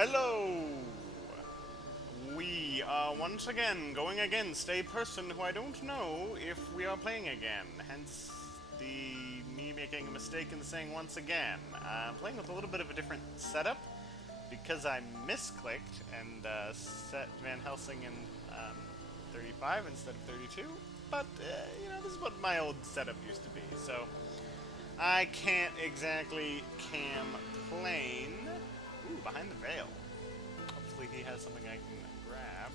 Hello! We are once again going against a person who I don't know if we are playing again. Hence the me making a mistake in saying once again. I'm playing with a little bit of a different setup because I misclicked and set Van Helsing in 35 instead of 32. But, this is what my old setup used to be, so I can't exactly complain. Ooh, behind the veil. Hopefully he has something I can grab.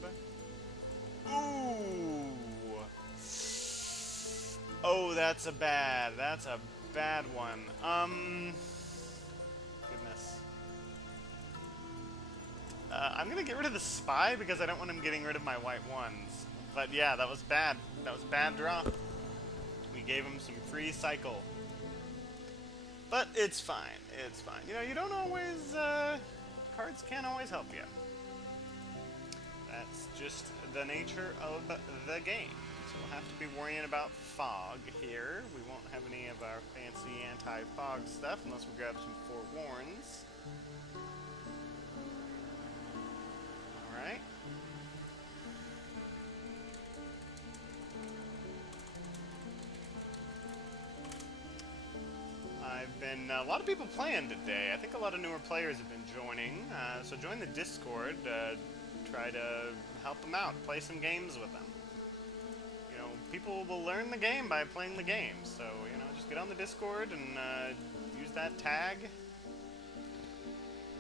Ooh! Oh, that's a bad one. Goodness. I'm gonna get rid of the spy because I don't want him getting rid of my white ones. But yeah, that was bad. That was a bad draw. We gave him some free cycle. But it's fine. It's fine. You know, you don't always, cards can't always help you. That's just the nature of the game. So we'll have to be worrying about fog here. We won't have any of our fancy anti-fog stuff unless we grab some forewarns. Alright. A lot of people playing today. I think a lot of newer players have been joining. So join the Discord. Try to help them out. Play some games with them. You know, people will learn the game by playing the game. So, just get on the Discord and use that tag.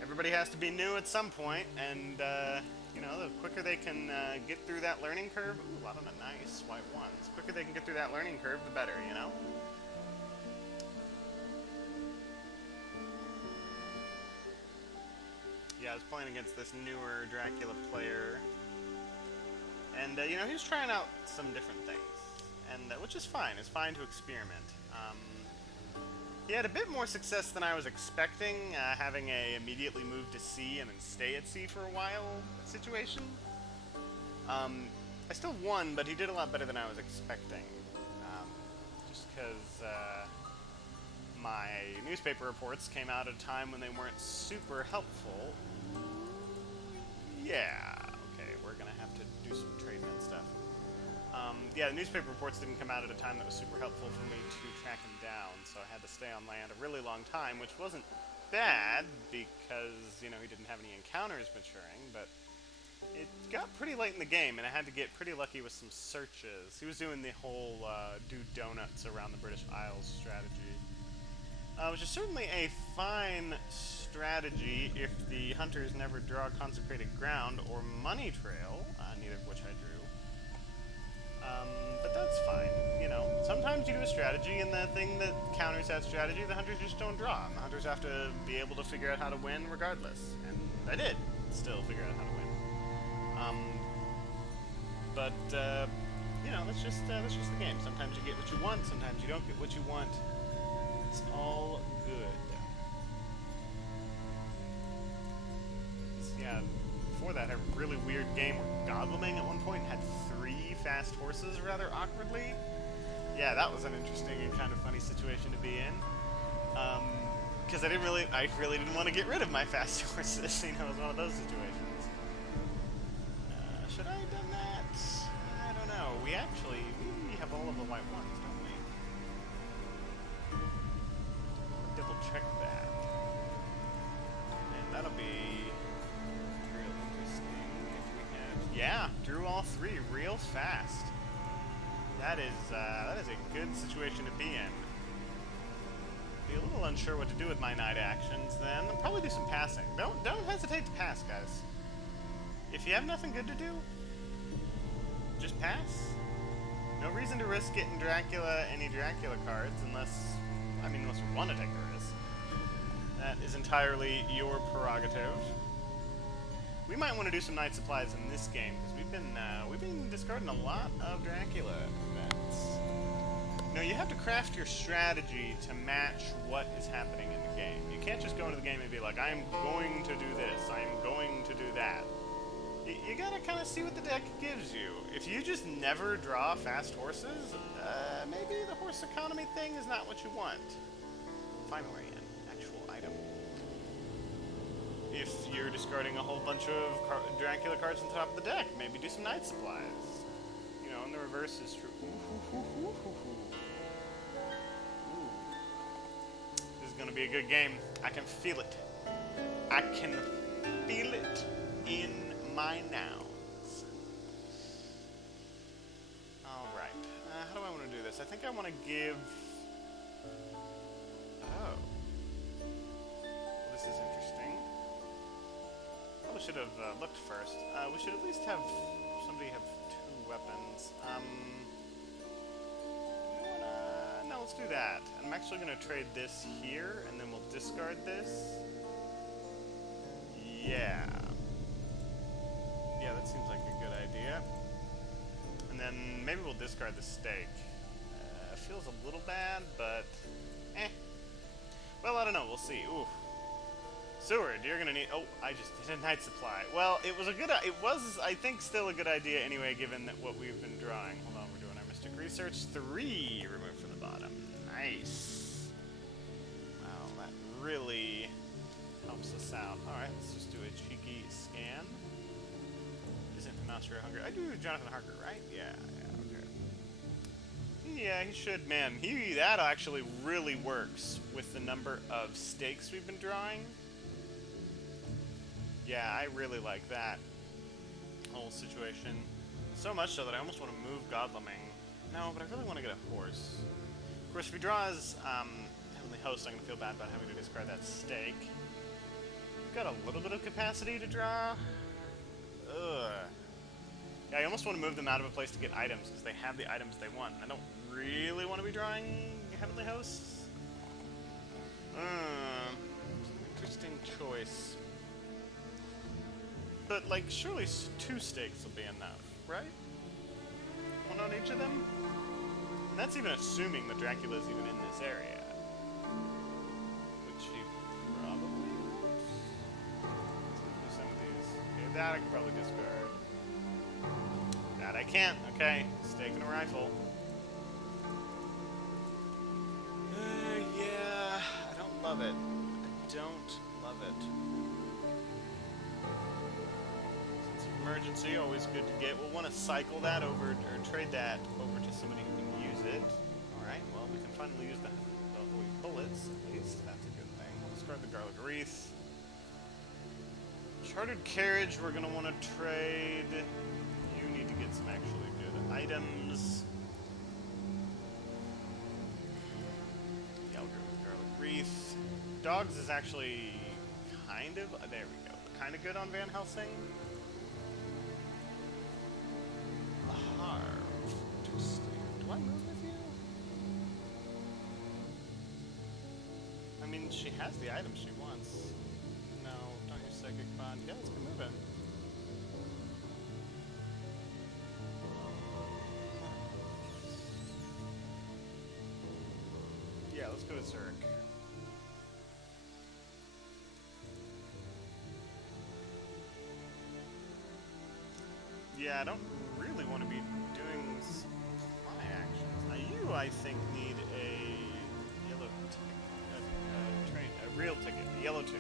Everybody has to be new at some point, and, the quicker they can get through that learning curve... Ooh, a lot of the nice white ones. The quicker they can get through that learning curve, the better, Yeah, I was playing against this newer Dracula player, and he was trying out some different things, and which is fine. It's fine to experiment. He had a bit more success than I was expecting, having a immediately move to C and then stay at C for a while situation. I still won, but he did a lot better than I was expecting, just because my newspaper reports came out at a time when they weren't super helpful. Yeah, okay, we're gonna have to do some trading and stuff. Yeah, the newspaper reports didn't come out at a time that was super helpful for me to track him down, so I had to stay on land a really long time, which wasn't bad, because, he didn't have any encounters maturing, but it got pretty late in the game, and I had to get pretty lucky with some searches. He was doing the whole do donuts around the British Isles strategy. Which is certainly a fine strategy if the hunters never draw consecrated ground or money trail, neither of which I drew. But that's fine, Sometimes you do a strategy, and the thing that counters that strategy, the hunters just don't draw. And the hunters have to be able to figure out how to win regardless. And I did still figure out how to win. That's just the game. Sometimes you get what you want, sometimes you don't get what you want. It's all good. Yeah, before that, I had a really weird game where Godleming at one point had 3 fast horses rather awkwardly. Yeah, that was an interesting and kind of funny situation to be in. Because I really didn't want to get rid of my fast horses. It was one of those situations. Should I have done that? I don't know. We have all of the white ones, don't we? Double check that. And that'll be real interesting if we have... Yeah, drew all 3 real fast. That is a good situation to be in. Be a little unsure what to do with my knight actions then. I'll probably do some passing. Don't hesitate to pass, guys. If you have nothing good to do, just pass. No reason to risk getting any Dracula cards unless we want to take the risk. That is entirely your prerogative. We might want to do some night supplies in this game because we've been discarding a lot of Dracula events. You have to craft your strategy to match what is happening in the game. You can't just go into the game and be like, I'm going to do this, I'm going to do that. You gotta kind of see what the deck gives you. If you just never draw fast horses, maybe the horse economy thing is not what you want. Finally, an actual item. If you're discarding a whole bunch of Dracula cards on top of the deck. Maybe do some night supplies. You know, and the reverse is true. Ooh. This is going to be a good game. I can feel it. I can feel it in my nows. Alright. How do I want to do this? I think I want to give... Oh. This is interesting. Probably should have looked first. We should at least have somebody have 2 weapons. No, let's do that. I'm actually going to trade this here, and then we'll discard this. Yeah. Yeah, that seems like a good idea. And then maybe we'll discard the stake. Feels a little bad, but eh. Well, I don't know. We'll see. Ooh. Seward, you're gonna need... Oh, I just did a night supply. Well, it was a good... It was, I think, still a good idea anyway, given that what we've been drawing. Hold on, we're doing our Mystic Research. 3 removed from the bottom. Nice. Wow, that really helps us out. Alright, let's just do a cheeky scan. Isn't Master Hunger? I do Jonathan Harker, right? Yeah, okay. Yeah, he should, man. That actually really works with the number of stakes we've been drawing. Yeah, I really like that whole situation. So much so that I almost want to move Godleming. No, but I really want to get a horse. Of course, if he draws Heavenly Host, I'm going to feel bad about having to discard that stake. Got a little bit of capacity to draw. Ugh. Yeah, I almost want to move them out of a place to get items, because they have the items they want. I don't really want to be drawing Heavenly Hosts. Interesting choice. But, like, surely 2 stakes will be enough, right? 1 on each of them? And that's even assuming the Dracula's even in this area. Which he probably won't. Let's do some of these. Okay, that I can probably discard. That I can't. Okay, stake and a rifle. Yeah, I don't love it. I don't love it. Emergency, always good to get. We'll want to cycle that over, or trade that over to somebody who can use it. Alright, well, we can finally use the bullets, at least. That's a good thing. We'll discard the Garlic Wreath. Chartered Carriage, we're going to want to trade. You need to get some actually good items. Yeah, I'll go with Garlic Wreath. Dogs is actually kind of, there we go, kind of good on Van Helsing. Do I move with you? I mean, she has the items she wants. No, don't use Psychic Bond. Yeah, let's get moving. Yeah, let's go to Zurich. Yeah, I don't really want to be doing supply actions. Now you, I think, need a yellow ticket, a real ticket, a yellow 2.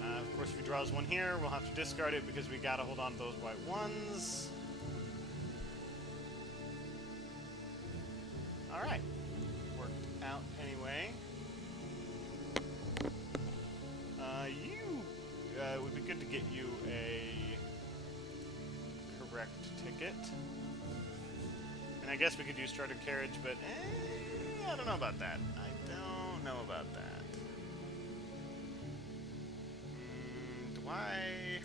Of course, if he draws 1 here, we'll have to discard it because we gotta hold on to those white 1s. Alright. Worked out anyway. It would be good to get you a correct ticket. And I guess we could use Chartered Carriage, but I don't know about that. I don't know about that.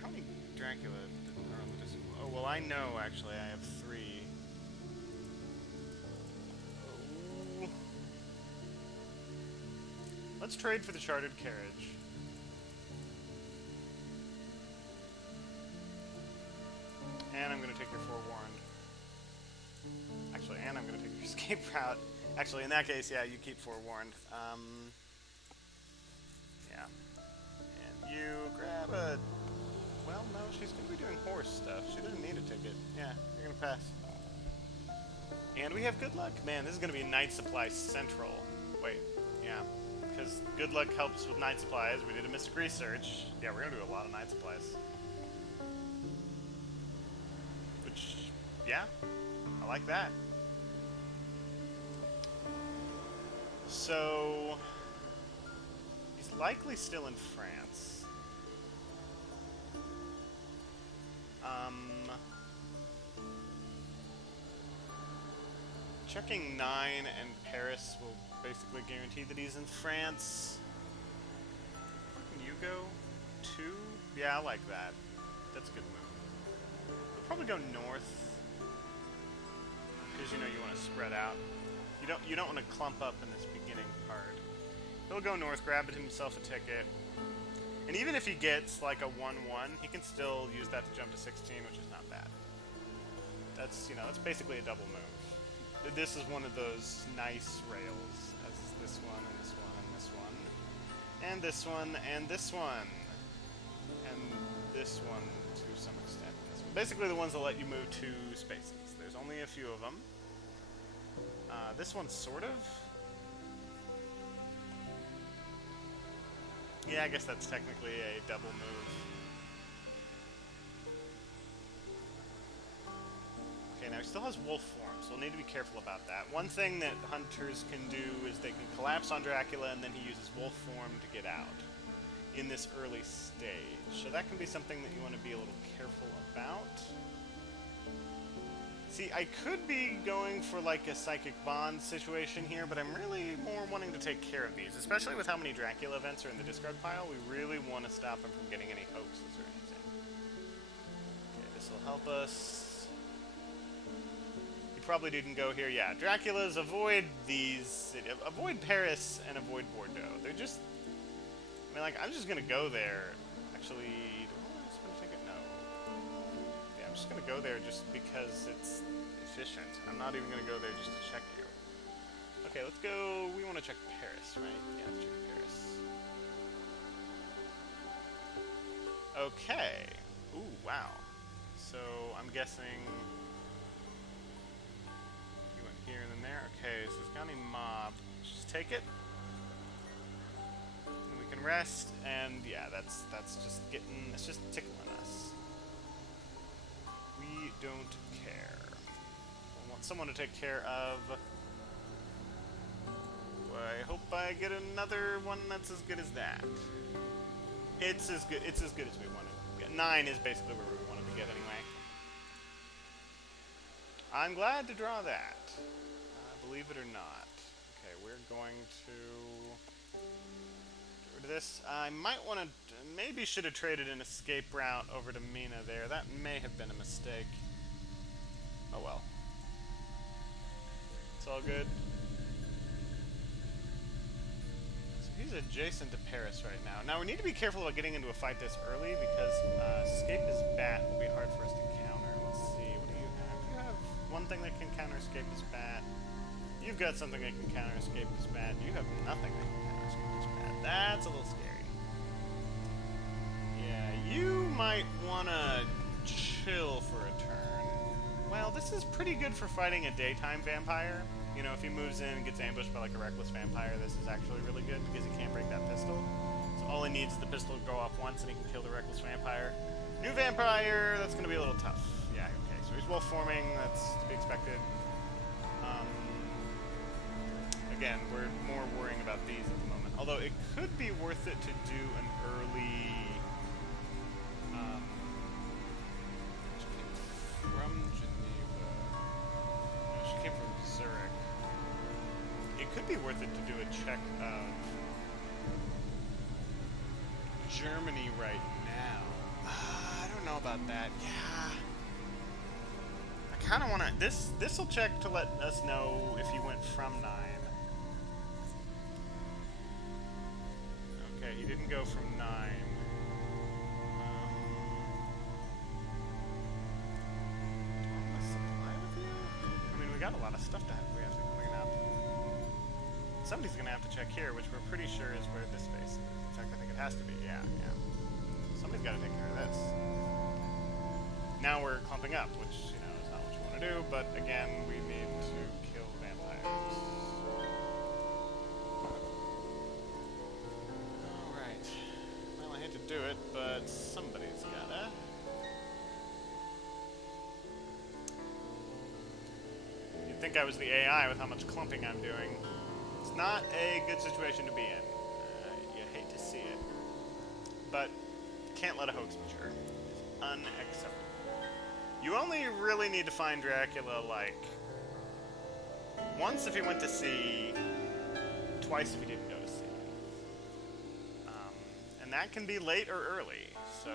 How many Dracula are on the disc? Oh, well, I know, actually. I have 3. Oh. Let's trade for the Chartered Carriage. And I'm going to take your Forewarned. Actually, and I'm going to take your Escape Route. Actually, in that case, yeah, you keep Forewarned. Yeah. And you grab a... Well, no, she's going to be doing horse stuff. She doesn't need a ticket. Yeah, you're going to pass. And we have good luck. Man, this is going to be Night Supply Central. Wait, yeah. because good luck helps with night supplies. We did a mystic research. Yeah, we're gonna do a lot of night supplies. Which, yeah, I like that. So, he's likely still in France. Checking 9 and Paris will basically guarantee that he's in France. Where can you go? 2? Yeah, I like that. That's a good move. We'll probably go north, because you know you want to spread out. You don't want to clump up in this beginning part. He'll go north, grab himself a ticket, and even if he gets like a 1-1, he can still use that to jump to 16, which is not bad. That's, you know, that's basically a double move. This is one of those nice rails, as is this one, and this one, and this one, and this one, and this one, and this one to some extent. Basically the ones that let you move 2 spaces. There's only a few of them. This one sort of. Yeah, I guess that's technically a double move. Okay, now he still has wolf form, so we'll need to be careful about that. One thing that hunters can do is they can collapse on Dracula and then he uses wolf form to get out in this early stage. So that can be something that you want to be a little careful about. See, I could be going for like a psychic bond situation here, but I'm really more wanting to take care of these, especially with how many Dracula events are in the discard pile. We really want to stop him from getting any hoaxes or anything. Okay, this will help us. You probably didn't go here. Yeah, Draculas, avoid these. Avoid Paris and avoid Bordeaux. They're just... I mean, like, I'm just going to go there. Actually, do I want to spend a ticket? No. Yeah, I'm just going to go there just because it's efficient. I'm not even going to go there just to check you. Okay, let's go. We want to check Paris, right? Yeah, let's check Paris. Okay. Ooh, wow. So, I'm guessing... You went here and then there. Okay, so it's got any mob. Let's just take it. And we can rest, and yeah, that's just getting... It's just tickling us. We don't care. I want someone to take care of. I hope I get another one that's as good as that. It's as good as we wanted. 9 is basically where we wanted to get anyway. I'm glad to draw that. Believe it or not. Okay, we're going to get rid of this. I might want to... Maybe should have traded an escape route over to Mina there. That may have been a mistake. Oh well. It's all good. So he's adjacent to Paris right now. Now we need to be careful about getting into a fight this early because escape his bat will be hard for us to counter. Let's see, what do you have? You have one thing that can counter escape his bat. You've got something that can counter escape his bat. You have nothing that can counter escape his bat. That's a little scary. Yeah, you might want to chill for a turn. Well, this is pretty good for fighting a daytime vampire. You know, if he moves in and gets ambushed by like a reckless vampire, this is actually really good because he can't break that pistol. So all he needs is the pistol to go off once and he can kill the reckless vampire. New vampire, that's going to be a little tough. Yeah, okay, so he's wolf forming, that's to be expected. Again, we're more worrying about these at the moment. Although it could be worth it to do an early... she came from Geneva. No, she came from Zurich. It could be worth it to do a check of Germany right now. I don't know about that. Yeah. I kind of want to... This will check to let us know if he went from 9. Okay, he didn't go from 9. Let's supply with you? I mean, we got a lot of stuff to have. We have to clean up. Somebody's going to have to check here, which we're pretty sure is where this space is. In fact, I think it has to be. Yeah. Somebody's got to take care of this. Now we're clumping up, which, you know, is not what you want to do, but again, we need to kill vampires. think I was the AI with how much clumping I'm doing. It's not a good situation to be in. You hate to see it. But can't let a hoax mature. It's unacceptable. You only really need to find Dracula, like, once if he went to sea, twice if he didn't go to sea. And that can be late or early, so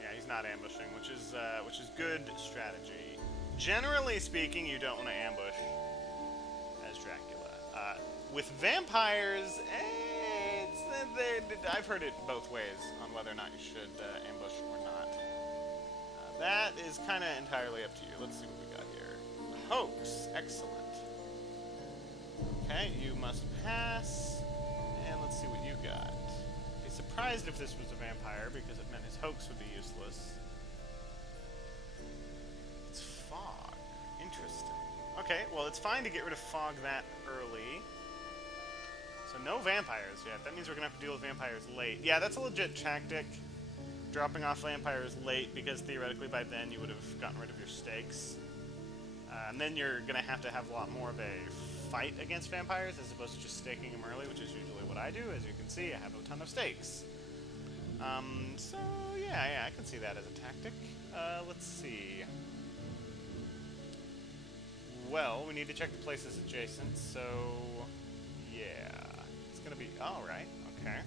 yeah, he's not ambushing, which is good strategy. Generally speaking, you don't want to ambush as Dracula. With vampires, I've heard it both ways on whether or not you should ambush or not. That is kind of entirely up to you. Let's see what we got here. Hoax, excellent. Okay, you must pass, and let's see what you got. I'd be surprised if this was a vampire because it meant his hoax would be useless. It's fog. Interesting. Okay, well, it's fine to get rid of fog that early. So no vampires yet. That means we're going to have to deal with vampires late. Yeah, that's a legit tactic. Dropping off vampires late because theoretically by then you would have gotten rid of your stakes. And then you're going to have a lot more of a fight against vampires as opposed to just staking them early, which is usually what I do. As you can see, I have a ton of stakes. So yeah, I can see that as a tactic. Let's see. Well, we need to check the places adjacent, so yeah, it's gonna be all right. Okay,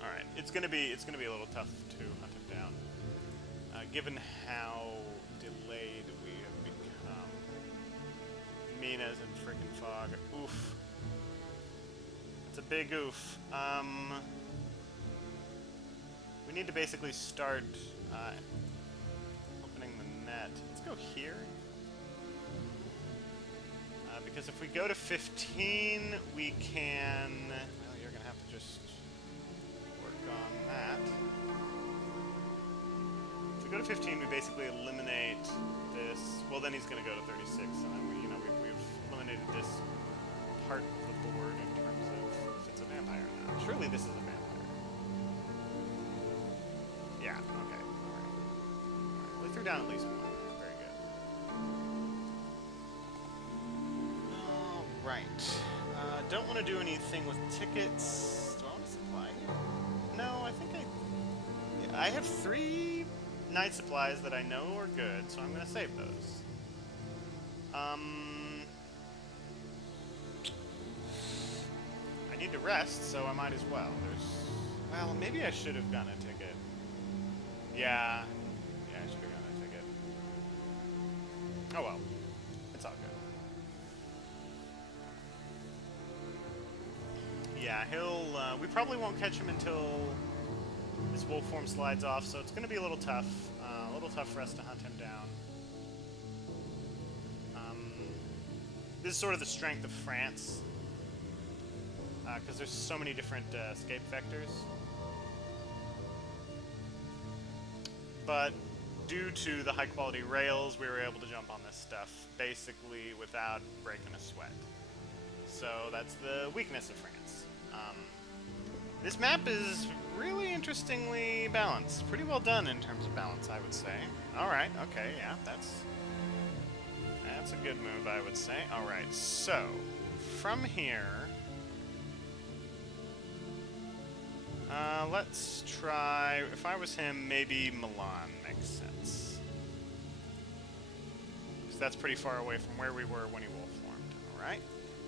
all right. It's gonna be a little tough to hunt him down, given how delayed we have become. Minas and frickin' fog. Oof. It's a big oof. We need to basically start opening the net. Let's go here. Because if we go to 15, we can... Well, you're going to have to just work on that. If we go to 15, we basically eliminate this. Well, then he's going to go to 36, and then we've eliminated this part of the board in terms of if it's a vampire or not. Surely this is a vampire. Yeah, okay. Alright. We threw down at least one. Very good. Alright. Don't want to do anything with tickets. Do I want to supply here? No, I think I have 3 night supplies that I know are good, so I'm going to save those. I need to rest, so I might as well. Well, maybe I should have gotten a ticket. Yeah, I should have gotten a ticket. Oh well, it's all good. Yeah, we probably won't catch him until this wolf form slides off, so it's going to be a little tough for us to hunt him down. This is sort of the strength of France, because there's so many different escape vectors. But due to the high quality rails, we were able to jump on this stuff basically without breaking a sweat. So that's the weakness of France. This map is really interestingly balanced. Pretty well done in terms of balance, I would say. Alright, okay, yeah, that's a good move, I would say. Alright, so from here, let's try, if I was him, maybe Milan makes sense. Because that's pretty far away from where we were when he wolf formed. Alright,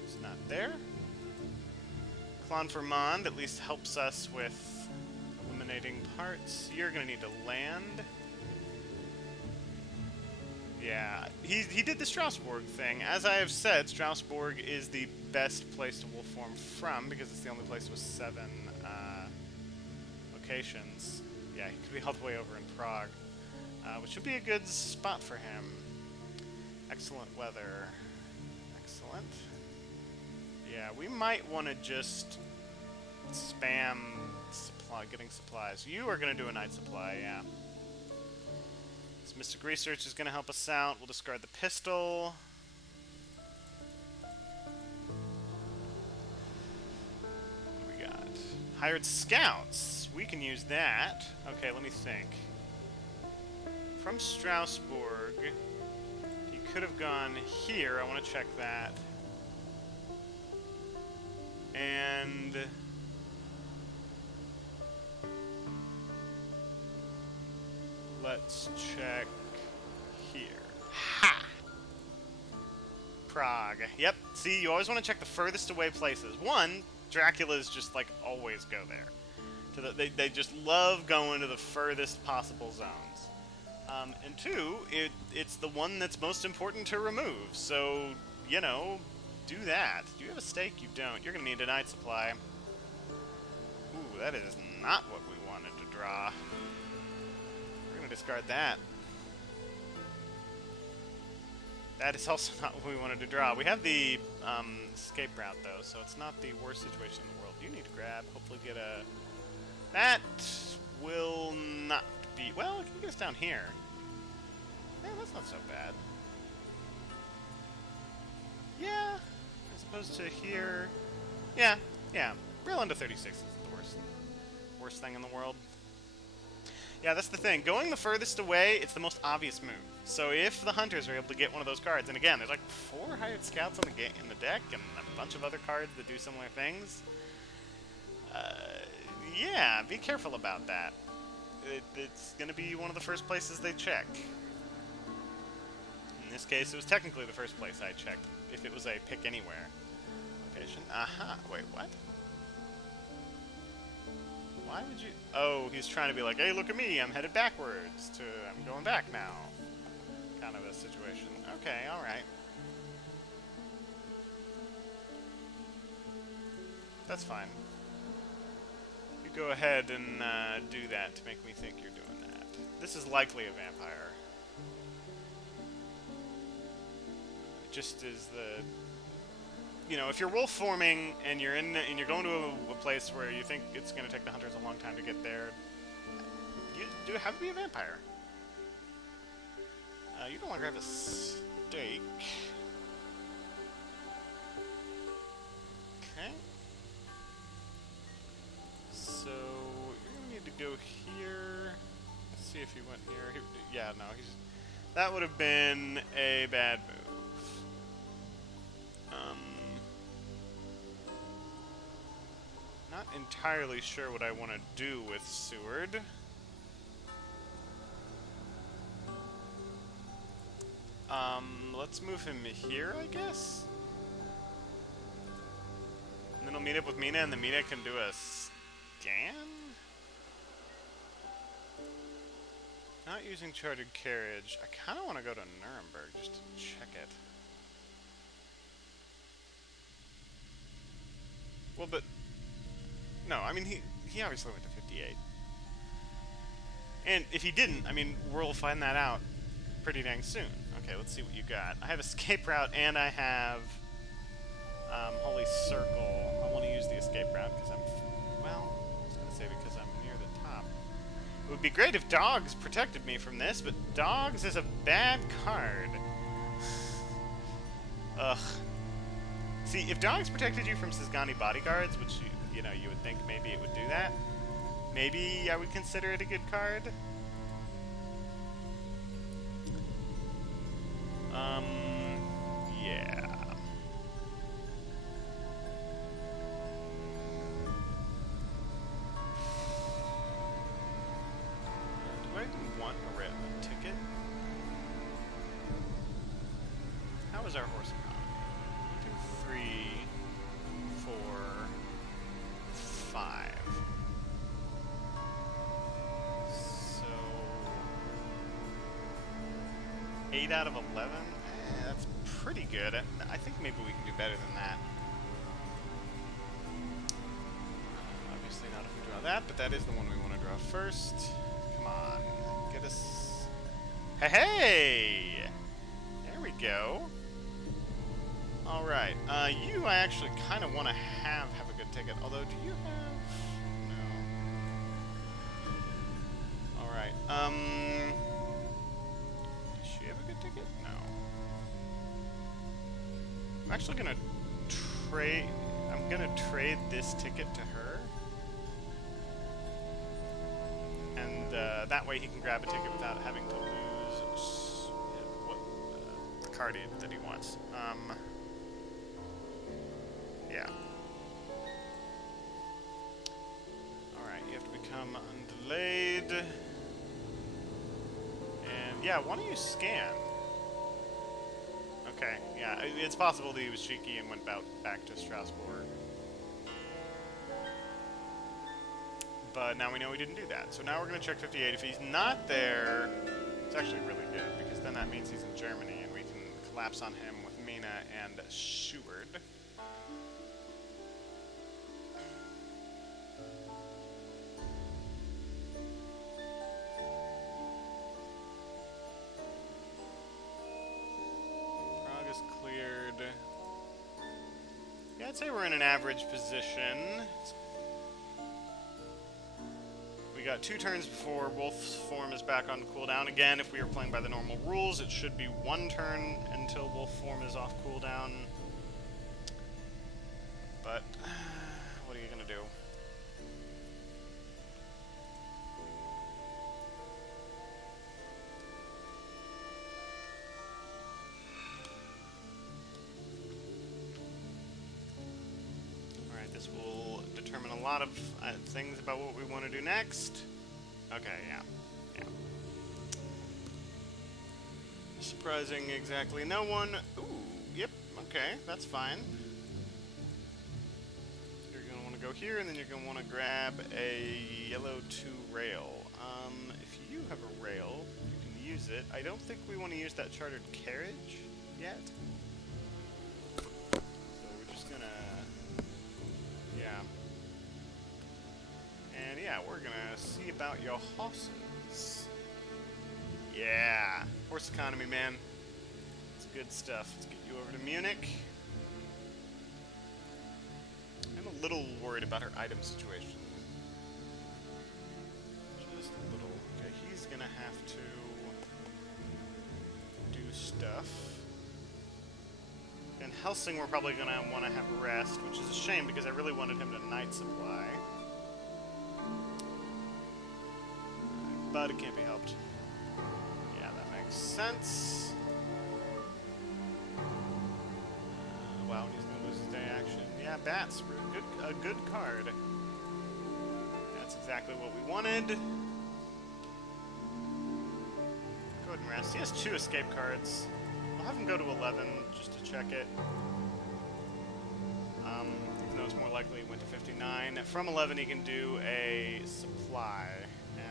it's not there. Clonfermond at least helps us with eliminating parts. You're going to need to land. Yeah, he did the Strasbourg thing. As I have said, Strasbourg is the best place to wolf form from because it's the only place with 7 locations. Yeah, he could be all the way over in Prague, which would be a good spot for him. Excellent weather. Excellent. Yeah, we might want to just spam getting supplies. You are going to do a night supply, yeah. This Mystic Research is going to help us out. We'll discard the pistol. What do we got? Hired scouts. We can use that. Okay, let me think. From Strasbourg, he could have gone here. I want to check that. And let's check here. Ha! Prague. Yep. See, you always want to check the furthest away places. One, Dracula's just like always go there. They just love going to the furthest possible zones. And two, it's the one that's most important to remove. So, you know, do that. Do you have a stake? You don't. You're going to need a night supply. Ooh, that is not what we wanted to draw. We're going to discard that. That is also not what we wanted to draw. We have the escape route, though, so it's not the worst situation in the world. You need to grab, hopefully get a... That will not be... Well, can you get us down here? Yeah, that's not so bad. Yeah, as opposed to here... Yeah. Rail into 36 is the worst thing in the world. Yeah, that's the thing. Going the furthest away, it's the most obvious move. So if the hunters are able to get one of those cards, and again, there's like 4 hired scouts on in the deck, and a bunch of other cards that do similar things. Yeah, be careful about that. It's going to be one of the first places they check. In this case, it was technically the first place I checked, if it was a pick anywhere location. Aha, wait, what? Why would you... Oh, he's trying to be like, hey, look at me, I'm headed backwards to... I'm going back now. Kind of a situation. Okay, alright. That's fine. You go ahead and do that to make me think you're doing that. This is likely a vampire. It just is the... You know, if you're wolf forming and you're you're going to a place where you think it's going to take the hunters a long time to get there, you do have to be a vampire. You don't want to grab a stake. Okay. So you're going to need to go here. Let's see if he went here. Yeah, no, that would have been a bad move. Not entirely sure what I want to do with Seward. Let's move him here, I guess? And then he'll meet up with Mina, and the Mina can do a scan? Not using chartered carriage. I kind of want to go to Nuremberg just to check it. Well, but... No, I mean, he obviously went to 58. And if he didn't, I mean, we'll find that out pretty dang soon. Okay, let's see what you got. I have escape route, and I have Holy Circle. I want to use the escape route because I'm... Well, I was going to say because I'm near the top. It would be great if Dogs protected me from this, but Dogs is a bad card. Ugh. See, if Dogs protected you from Sisgani bodyguards, which you know, you would think maybe it would do that. Maybe I would consider it a good card. Yeah. Do I even want a ticket? How is our horse economy? 1, 2, 3, 4, 5. So 8 out of 11? That's pretty good. I think maybe we can do better than that. Obviously not if we draw that, but that is the one we want to draw first. Come on. Get us... Hey! There we go. Alright. You I actually kind of want to have a good ticket. Although, do you have... No. Alright. Does she have a good ticket? No. I'm actually gonna trade... I'm gonna trade this ticket to her. And that way he can grab a ticket without having to lose... party that he wants. Yeah. Alright, you have to become undelayed. And yeah, why don't you scan? Okay, yeah, it's possible that he was cheeky and went back to Strasbourg. But now we know he didn't do that. So now we're going to check 58. If he's not there, it's actually really good, because then that means he's in Germany, and we can collapse on him with Mina and Seward. Prague is cleared. Yeah, I'd say we're in an average position. We got 2 turns before Wolf's form is back on cooldown. Again, if we are playing by the normal rules, it should be 1 turn until Wolf form is off cooldown. But what are you gonna do? Alright, this will determine a lot of things about what we want to do next. Okay, yeah. Surprising exactly no one. Ooh, yep, okay, that's fine. You're going to want to go here, and then you're going to want to grab a yellow 2 rail. If you have a rail, you can use it. I don't think we want to use that chartered carriage yet. So we're just gonna... Yeah. And yeah, we're gonna see about your horses. Yeah, horse economy, man. It's good stuff. Let's get you over to Munich. I'm a little worried about her item situation. Just a little. Okay, he's gonna have to do stuff. In Helsing, we're probably gonna want to have a rest, which is a shame because I really wanted him to night supply. But it can't be helped. Yeah, that makes sense. Wow, he's gonna lose his day action. Yeah, bats were a good card. That's exactly what we wanted. Go ahead and rest. He has 2 escape cards. I'll have him go to 11 just to check it. Even though it's more likely he went to 59. From 11 he can do a supply.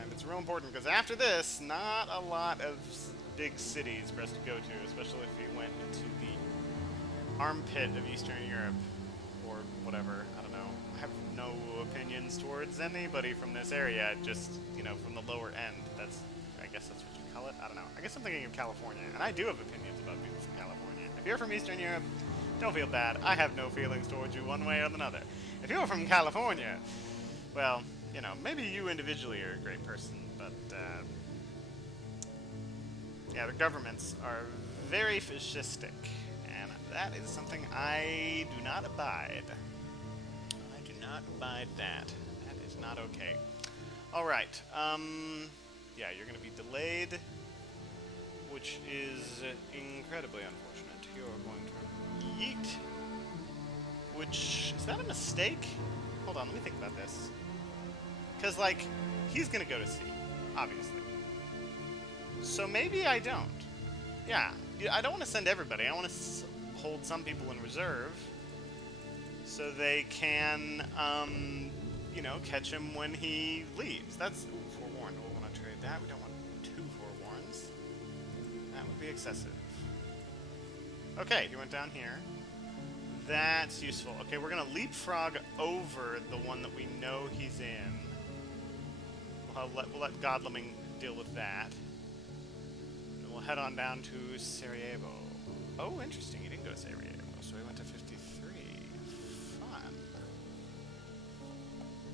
And it's real important because after this, not a lot of big cities for us to go to, especially if he went to the armpit of Eastern Europe or whatever. I don't know. I have no opinions towards anybody from this area, just, you know, from the lower end. I guess that's what you call it. I don't know. I guess I'm thinking of California, and I do have opinions about people from California. If you're from Eastern Europe, don't feel bad. I have no feelings towards you one way or another. If you're from California, well, you know, maybe you individually are a great person, but, yeah, the governments are very fascistic, and that is something I do not abide. I do not abide that. That is not okay. Alright, yeah, you're gonna be delayed, which is incredibly unfortunate. You're going to yeet, which, is that a mistake? Hold on, let me think about this. Because, like, he's gonna go to sea, obviously. So maybe I don't. Yeah, I don't want to send everybody. I want to hold some people in reserve so they can, you know, catch him when he leaves. That's, ooh, forewarned. We'll want to trade that. We don't want 2 forewarns. That would be excessive. Okay, he went down here. That's useful. Okay, we're going to leapfrog over the one that we know he's in. We'll let Godleming deal with that. And we'll head on down to Sarajevo. Oh, interesting. He didn't go to Sarajevo, so he went to 53. Fun.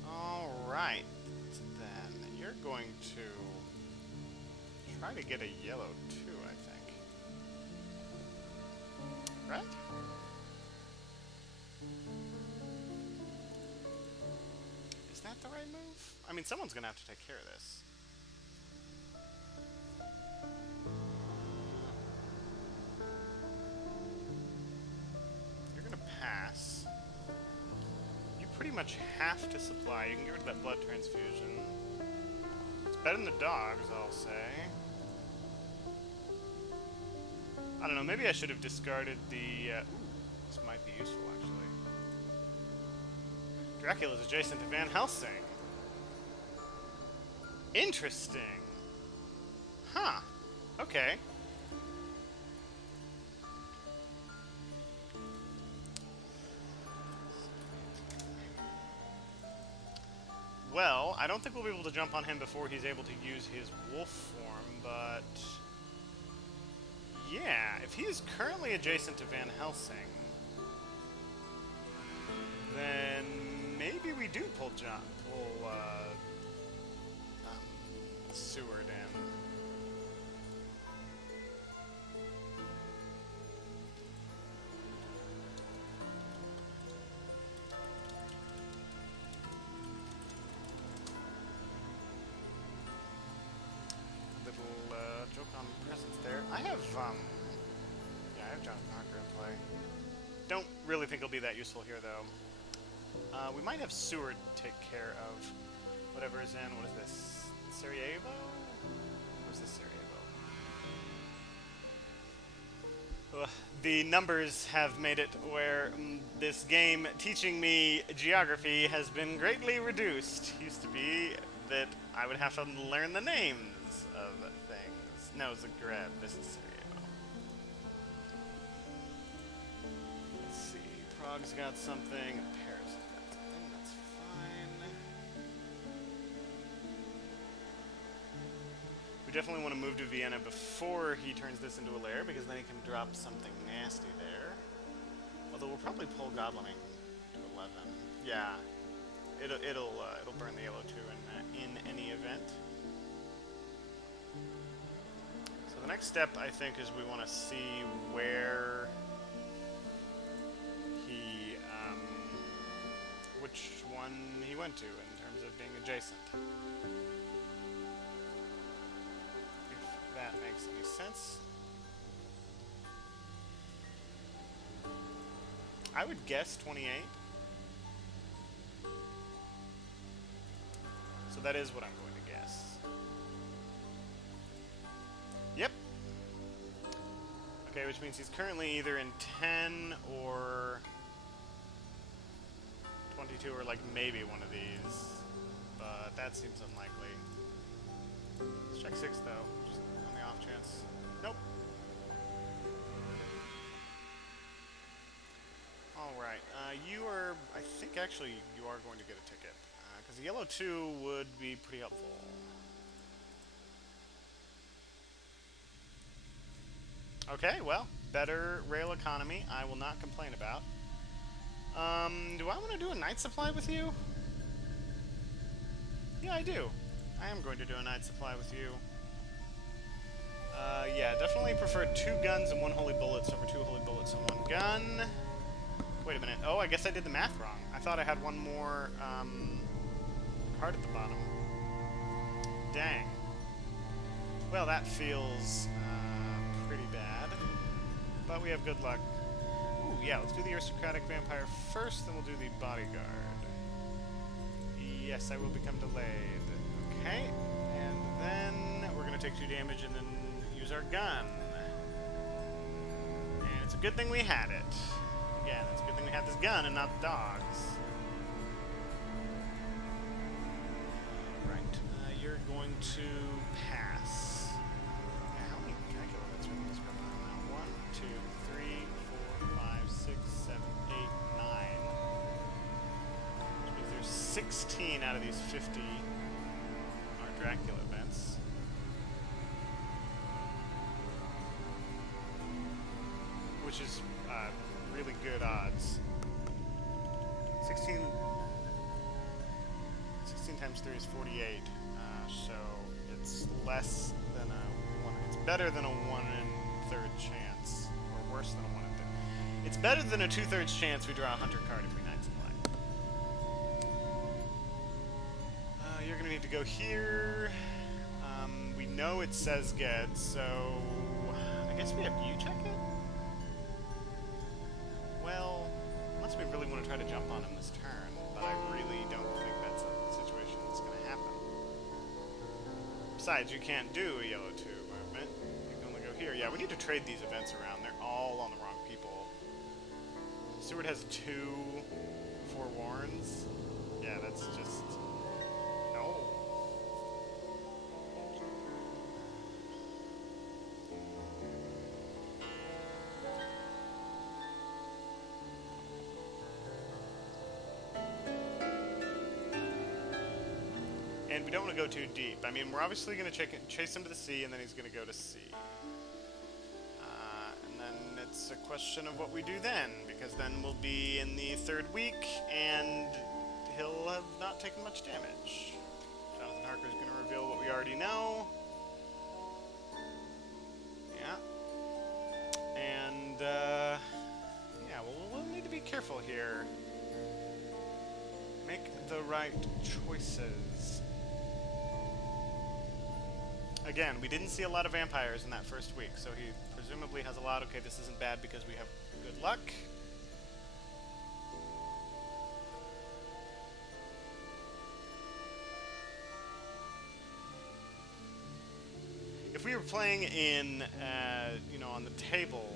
Alright. Then you're going to try to get a yellow too, I think. Right? Is that the right move? I mean, someone's gonna have to take care of this. pretty much have to supply. You can get rid of that blood transfusion. It's better than the dogs, I'll say. I don't know, maybe I should have discarded the... ooh, this might be useful, actually. Dracula is adjacent to Van Helsing. Interesting. Huh. Okay. Well, I don't think we'll be able to jump on him before he's able to use his wolf form, but... yeah, if he is currently adjacent to Van Helsing, then maybe we do pull Seward in. Little joke on presence there. I have yeah, I have Jonathan Harker in play. Don't really think he'll be that useful here, though. We might have Seward take care of whatever is in. What is this? Sarajevo? Where's this Sarajevo? The numbers have made it where this game teaching me geography has been greatly reduced. Used to be that I would have to learn the names of things. No, Zagreb. This is Sarajevo. Let's see. Prague's got something. Paris has got something. That's fine. We definitely want to move to Vienna before he turns this into a lair, because then he can drop something nasty there. Although we'll probably pull Goblining to 11. Yeah, it'll burn the yellow 2 in any event. So the next step, I think, is we want to see where he, which one he went to in terms of being adjacent. If that makes any sense. I would guess 28. So that is what I'm going to guess. Yep. Okay, which means he's currently either in 10 or 22 or like maybe one of these. But that seems unlikely. Let's check 6 though, just on the off chance. Nope. Alright, you are, I think actually you are going to get a ticket. Because the yellow 2 would be pretty helpful. Okay, well, better rail economy, I will not complain about. Do I want to do a night supply with you? Yeah, I do. I am going to do a night supply with you. Yeah, definitely prefer 2 guns and 1 holy bullets over 2 holy bullets and 1 gun. Wait a minute. Oh, I guess I did the math wrong. I thought I had one more, card at the bottom. Dang. Well, that feels, pretty bad. But we have good luck. Ooh, yeah, let's do the aristocratic vampire first, then we'll do the bodyguard. Yes, I will become delayed. Okay, and then we're going to take 2 damage and then use our gun. And it's a good thing we had it. Again, it's a good thing we had this gun and not the dogs. Right, you're going to pass. How many Dracula hits are in this group? 1, 2, 3, 4, 5, 6, 7, 8, 9. Which means there's 16 out of these 50 are Dracula events. Which is really good odds. 16 times 3 is 48, so it's less than a 1. It's better than a 1 in 3rd chance, or worse than a 1 in 3rd. It's better than a 2/3 chance we draw a hunter card if we night supply. You're gonna need to go here. We know it says get, so I guess we have you check it? Well, unless we really want to try to jump on him this turn, but I Besides, you can't do a yellow 2 movement. You can only go here. Yeah, we need to trade these events around. They're all on the wrong people. Seward has 2 forewarns. Yeah, that's just... No. And we don't want to go too deep. I mean, we're obviously going to chase him to the sea, and then he's going to go to sea. And then it's a question of what we do then, because then we'll be in the 3rd week, and he'll have not taken much damage. Jonathan Harker's going to reveal what we already know. Yeah. And, yeah, we'll need to be careful here. Make the right choices. Again, we didn't see a lot of vampires in that first week, so he presumably has a lot. Okay, this isn't bad because we have good luck. If we were playing in, you know, on the table,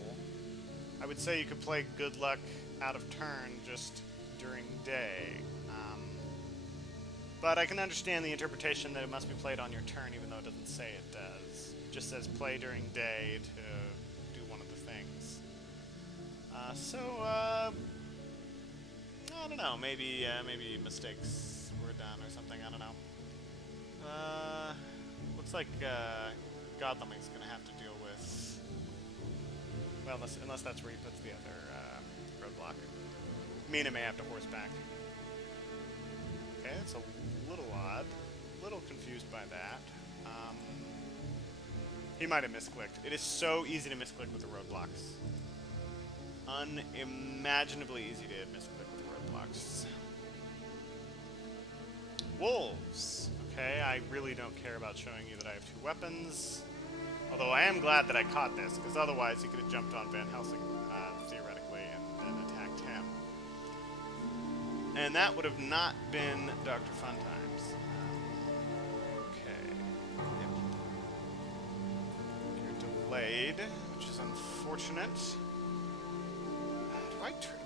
I would say you could play good luck out of turn just during day. But I can understand the interpretation that it must be played on your turn, even though it doesn't say it does. It just says play during day to do one of the things. I don't know. Maybe mistakes were done or something. I don't know. Looks like Godleming's gonna have to deal with. Well, unless that's where he puts the other roadblock. Mina may have to horseback. Okay, that's a little odd. A little confused by that. He might have misclicked. It is so easy to misclick with the roadblocks. Unimaginably easy to misclick with the roadblocks. Wolves. Okay, I really don't care about showing you that I have 2 weapons. Although I am glad that I caught this, because otherwise he could have jumped on Van Helsing, theoretically, and then attacked him. And that would have not been Dr. Funtimes. Okay. Yep. You're delayed, which is unfortunate.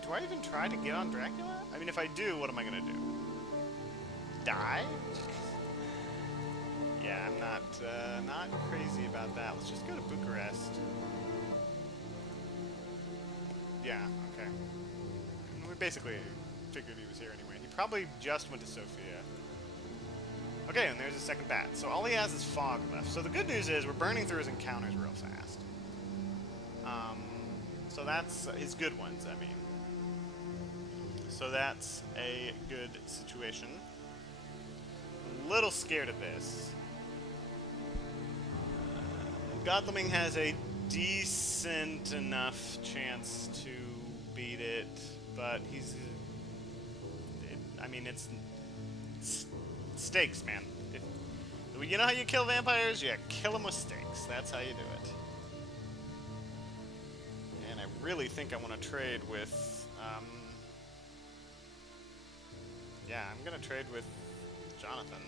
Do I even try to get on Dracula? I mean, if I do, what am I gonna do? Die? Yeah, I'm not crazy about that. Let's just go to Bucharest. Yeah, okay. We basically figured he was here anyway. He probably just went to Sofia. Okay, and there's his second bat. So all he has is fog left. So the good news is we're burning through his encounters real fast. So that's his good ones, I mean. So that's a good situation. A little scared of this. Godleming has a decent enough chance to beat it, but he's... I mean, it's stakes, man. You know how you kill vampires? Yeah, kill them with stakes. That's how you do it. And I really think I want to trade with... yeah, I'm going to trade with Jonathan.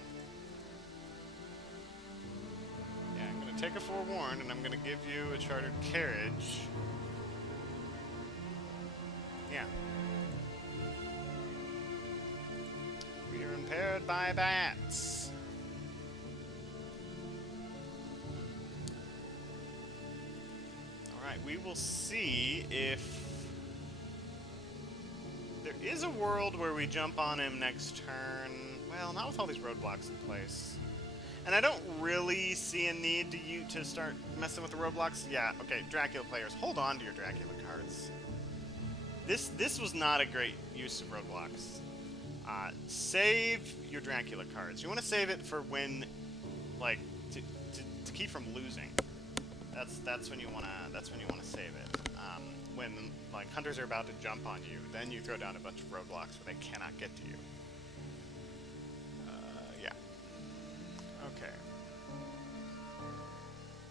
Yeah, I'm going to take a forewarned, and I'm going to give you a chartered carriage. Yeah. We are impaired by bats. Alright, we will see if... There is a world where we jump on him next turn. Well, not with all these roadblocks in place. And I don't really see a need to start messing with the roadblocks. Yeah, okay, Dracula players, hold on to your Dracula cards. This was not a great use of roadblocks. Save your Dracula cards. You want to save it for when, like, to keep from losing. That's when you wanna save it. When like hunters are about to jump on you, then you throw down a bunch of roadblocks where they cannot get to you. Yeah. Okay.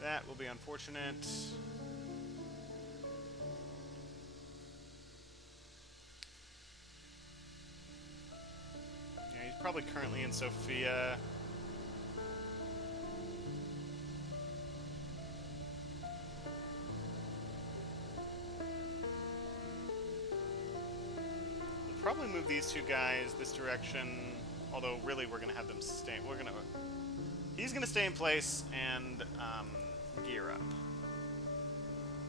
That will be unfortunate. Yeah, he's probably currently in Sofia. probably move these two guys this direction. Although, really, we're gonna have them stay. He's gonna stay in place and gear up.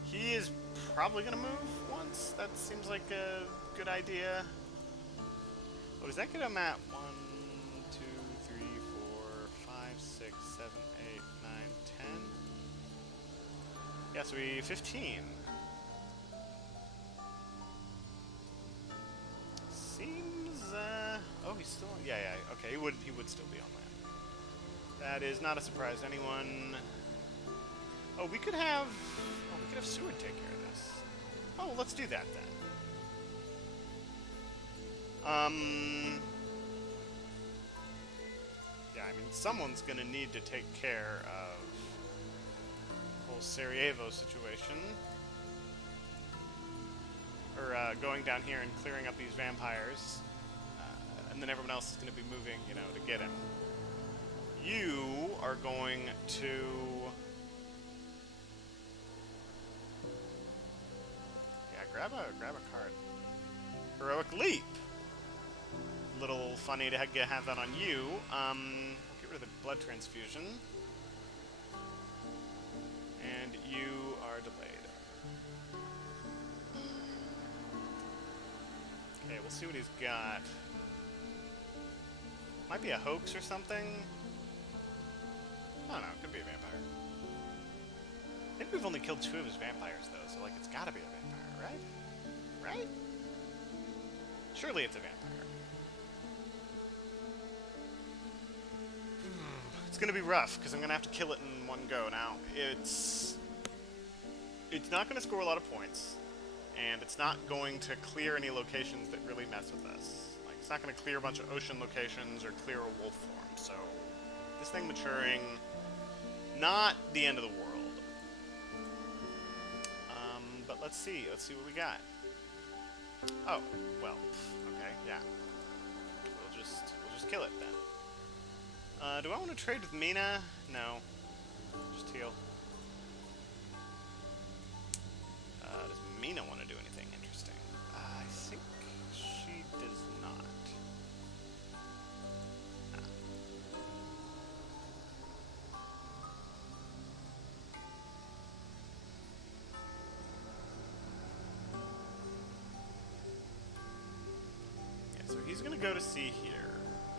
He is probably gonna move once. That seems like a good idea. What does that get him at? 1, 2, 3, 4, 5, 6, 7, 8, 9, 10. Yeah, so we 15. Seems. Oh, he's still. Yeah. Okay, he would still be on land. That is not a surprise to anyone. Oh, we could have. Oh, we could have Seward take care of this. Oh, well, let's do that then. Yeah, I mean, someone's gonna need to take care of the whole Sarajevo situation. Or, going down here and clearing up these vampires. And then everyone else is gonna be moving, you know, to get him. You are going to... Yeah, grab a card. Heroic Leap! Little funny to have that on you. Get rid of the blood transfusion. And you are delayed. Okay, we'll see what he's got. Might be a hoax or something. I don't know, it could be a vampire. I think we've only killed 2 of his vampires, though, so, like, it's gotta be a vampire, right? Right? Surely it's a vampire. It's gonna be rough, because I'm gonna have to kill it in one go. Now, it's not gonna score a lot of points, and it's not going to clear any locations that really mess with us. Like, it's not gonna clear a bunch of ocean locations or clear a wolf form, so this thing maturing, not the end of the world. But let's see what we got. Oh, well, okay, yeah. We'll just kill it then. Do I want to trade with Mina? No. Just heal. Does Mina want to do anything interesting? I think she does not. Nah. Yeah, so he's gonna go to sea here.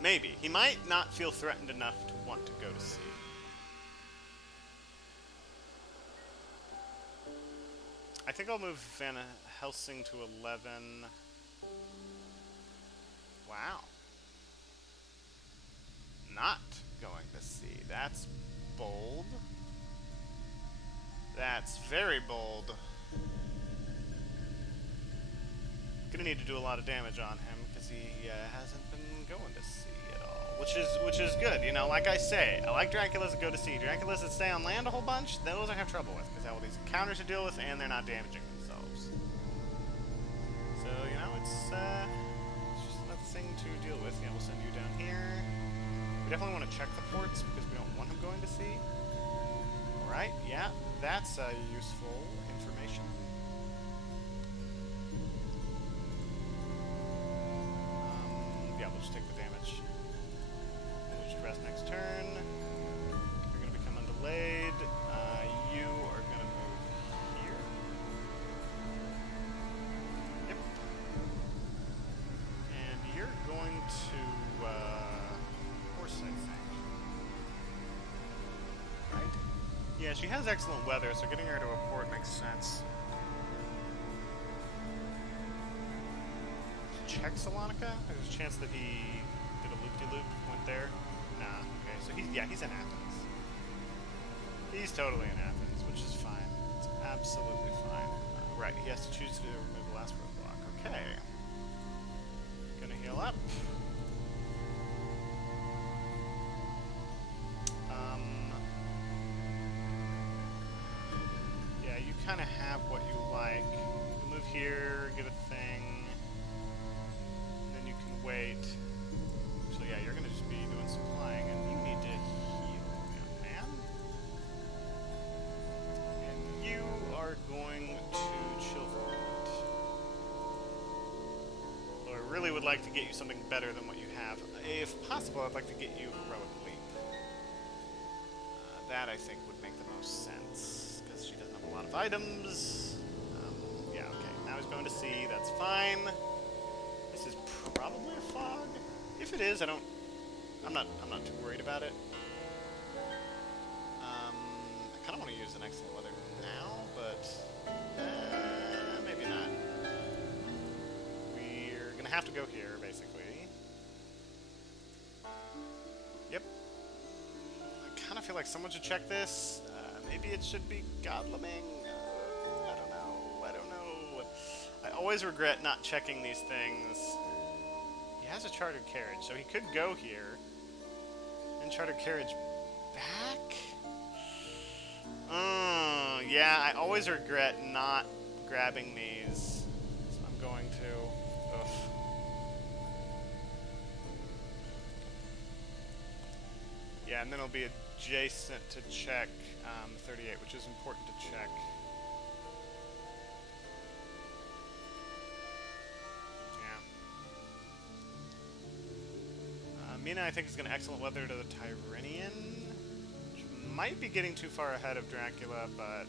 Maybe. He might not feel threatened enough to want to go to sea. I think I'll move Van Helsing to 11. Wow. Not going to sea. That's bold. That's very bold. Gonna need to do a lot of damage on him because he hasn't been going to sea at all, which is good. You know, like I say, I like Draculas that go to sea. Draculas that stay on land a whole bunch, those I have trouble with because I have all these encounters to deal with and they're not damaging themselves. So you know, it's just another thing to deal with. Yeah, we'll send you down here. We definitely want to check the ports because we don't want him going to sea. All right, yeah, that's useful information. Yeah, we'll just take the damage. We'll just rest next turn. You're going to become undelayed. You are going to move here. Yep. And you're going to horse, I think. Right? Yeah, she has excellent weather, so getting her to a port makes sense. Check Salonika? There's a chance that he did a loop-de-loop, went there. Nah, okay, so he's in Athens. He's totally in Athens, which is fine. It's absolutely fine. Right, he has to choose to remove the last roadblock. Okay. Gonna heal up. Yeah, you kind of have what you like. You move here, get a thing. Wait. So yeah, you're gonna just be doing supplying, and you need to heal, young man. And you are going to chill for a minute. Though I really would would like to get you something better than what you have. If possible, I'd like to get you Heroic Leap. That, I think, would make the most sense, because she doesn't have a lot of items. Yeah, okay. Now he's going to sea. That's fine. This is probably a fog. If it is, I'm not too worried about it. I kind of want to use an excellent weather now, but maybe not. We're gonna have to go here, basically. Yep. I kind of feel like someone should check this. Maybe it should be Godleming. I don't know. I don't know. I always regret not checking these things. He has a chartered carriage, so he could go here and chartered carriage back. Yeah, I always regret not grabbing these, so I'm going to. Ugh. Yeah, and then it'll be adjacent to check 38, which is important to check. Yeah. Mina, I think, is going to excellent weather to the Tyrrhenian. Might be getting too far ahead of Dracula, but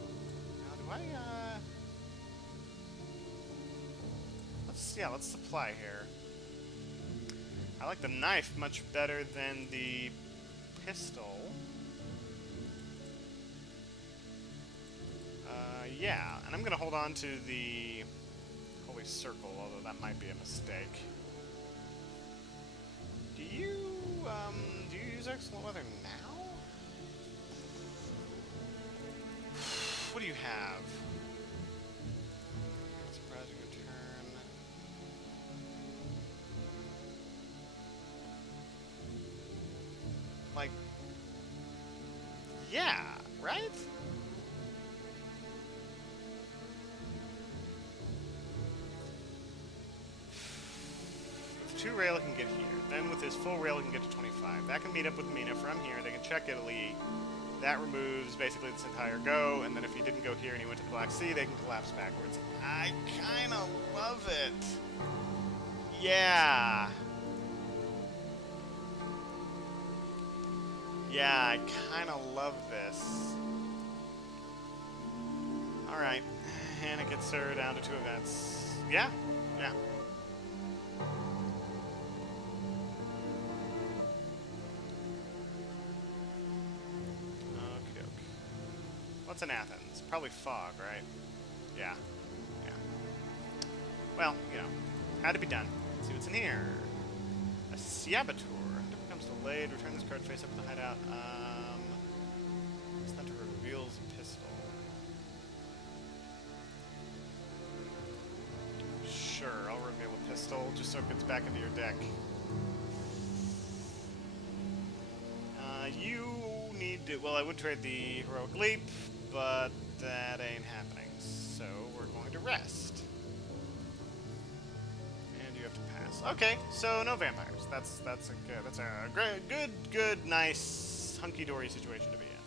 now do I let's supply here. I like the knife much better than the pistol. Yeah, and I'm gonna hold on to the Holy Circle, although that might be a mistake. Do you use excellent weather now? What do you have? Surprising return. Like, yeah, right? With 2 rail, he can get here. Then with his full rail, he can get to 25. That can meet up with Mina from here. They can check Italy. That removes basically this entire go, and then if he didn't go here and he went to the Black Sea, they can collapse backwards. I kind of love it. Yeah. Yeah, I kind of love this. Alright. And it gets her down to 2 events. Yeah. Yeah. What's in Athens? Probably fog, right? Yeah. Yeah. Well, you know, had to be done. Let's see what's in here. A Saboteur. Hunter becomes delayed. Return this card face up in the hideout. This hunter reveals a pistol. Sure, I'll reveal a pistol just so it gets back into your deck. You need to... Well, I would trade the Heroic Leap, but that ain't happening, so we're going to rest. And you have to pass. Okay, so no vampires. That's a good, nice, hunky-dory situation to be in.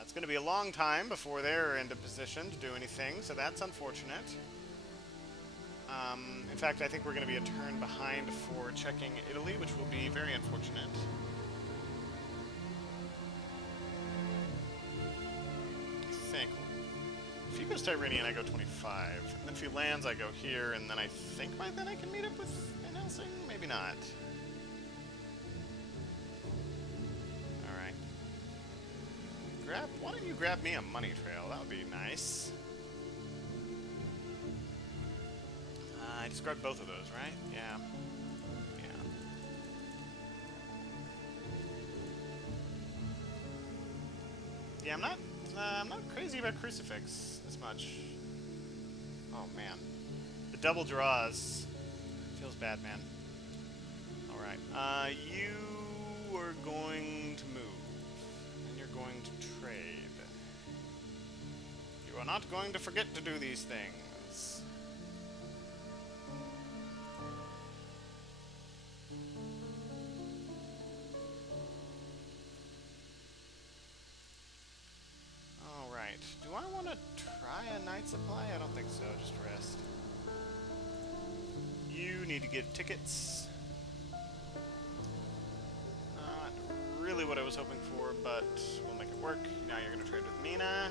It's going to be a long time before they're into position to do anything, so that's unfortunate. In fact, I think we're going to be a turn behind for checking Italy, which will be very unfortunate. If he goes Tyrrhenian, I go 25. And then if he lands, I go here, and then I think by then I can meet up with Van Helsing? Maybe not. Alright. Why don't you grab me a money trail? That would be nice. I just grabbed both of those, right? Yeah. Yeah, I'm not crazy about Crucifix as much. Oh, man. The double draws. Feels bad, man. Alright. You are going to move. And you're going to trade. You are not going to forget to do these things. Do I want to try a night supply? I don't think so. Just rest. need to get tickets. Not really what I was hoping for, but we'll make it work. Now you're going to trade with Mina.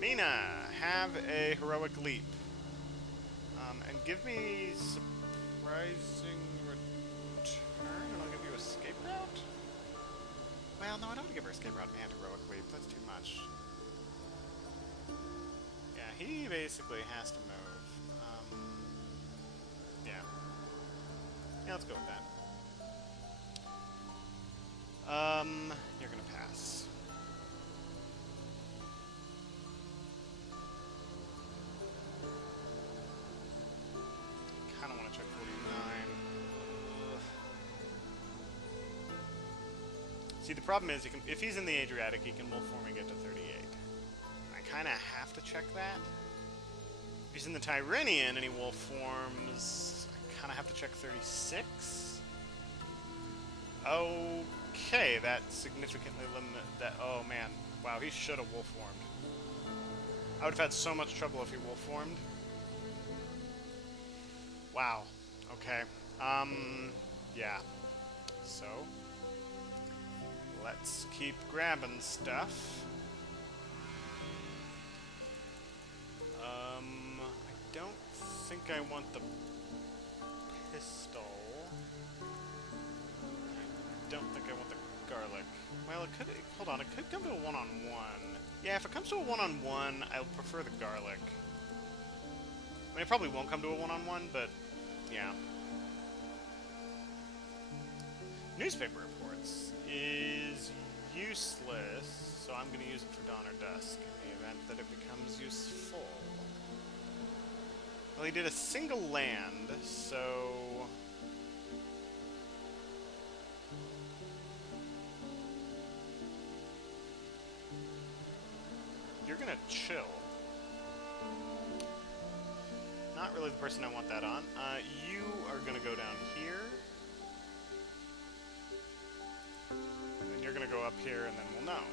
Mina, have a heroic leap. And give me surprising return, and I'll give you escape route? Well, no, I don't want to give her escape route and heroic leap. That's too much. Yeah, he basically has to move. Yeah. Yeah, let's go with that. You're gonna pass. Kinda wanna check 49. See, the problem is, if he's in the Adriatic, he can wolf-form and get to 38. I kinda have to check that. If he's in the Tyrrhenian and he wolf-forms, I kinda have to check 36. Okay, that significantly limited that. Oh man, wow, he should have wolf-formed. I would have had so much trouble if he wolf-formed. Wow. Okay. Yeah. So, let's keep grabbing stuff. I don't think I want the pistol. I don't think I want the garlic. Well, it could. Hold on, it could come to a one-on-one. Yeah, if it comes to a one-on-one, I'll prefer the garlic. I mean, it probably won't come to a one-on-one, but yeah. Newspaper reports is useless, so I'm going to use it for dawn or dusk in the event that it becomes useful. Well, he did a single land, so you're going to chill. Not really the person I want that on. You are going to go down here. And you're going to go up here, and then we'll know.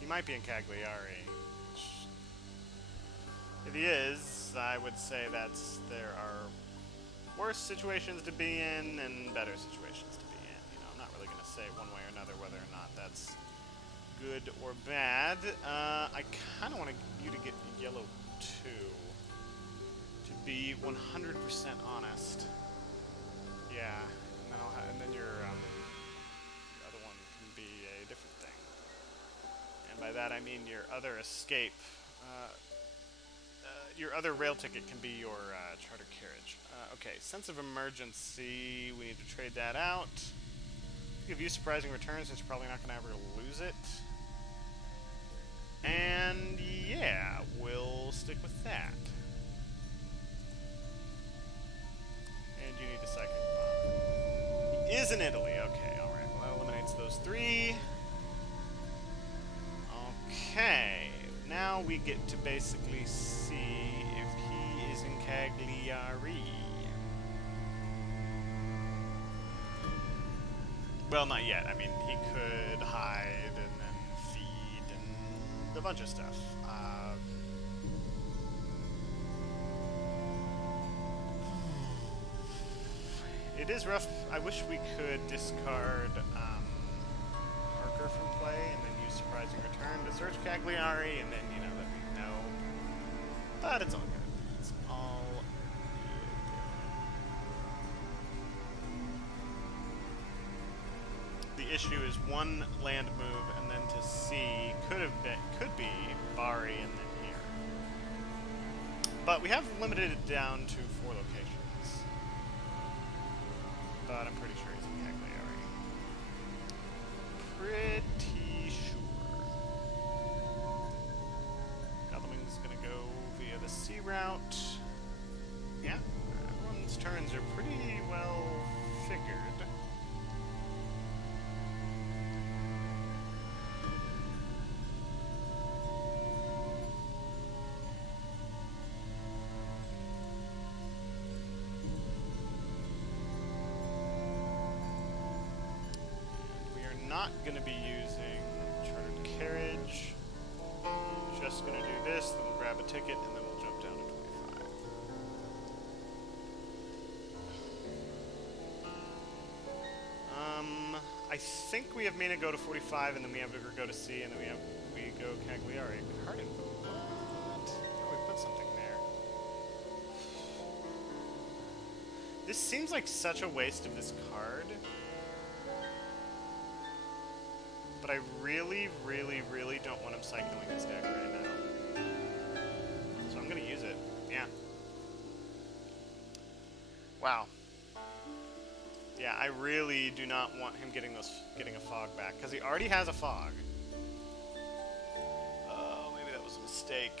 He might be in Cagliari. If he is, I would say there are worse situations to be in and better situations to be in. You know, I'm not really going to say one way or another whether or not that's good or bad. I kind of want you to get yellow too, to be 100% honest. Yeah, and then your other one can be a different thing. And by that I mean your other escape. Your other rail ticket can be your charter carriage. Okay, sense of emergency. We need to trade that out. Give you surprising returns, since you're probably not going to ever lose it. And yeah, we'll stick with that. And you need a psychic bomb. He is in Italy. Okay, alright. Well, that eliminates those three. Okay. Now we get to basically see if he is in Cagliari. Well, not yet. I mean, he could hide and then feed and a bunch of stuff. It is rough. I wish we could discard Parker from play and then use surprising return to search Cagliari, and then, you know, let me know. But it's all good. It's all good. The issue is one land move, and then to C could be Bari and then here. But we have limited it down to 4 locations. But I'm pretty sure he's in Cagliari. Pretty sure. Godalming's gonna go via the C route. Yeah, everyone's turns are pretty well figured. not going to be using chartered carriage. Just going to do this, then we'll grab a ticket, and then we'll jump down to 25. I think we have Mina go to 45, and then we have her go to C, and then we go Cagliari. Card info. What? Oh, we put something there. This seems like such a waste of this card. But I really, really, really don't want him cycling this deck right now. So I'm gonna use it. Yeah. Wow. Yeah, I really do not want him getting a fog back, because he already has a fog. Oh, maybe that was a mistake.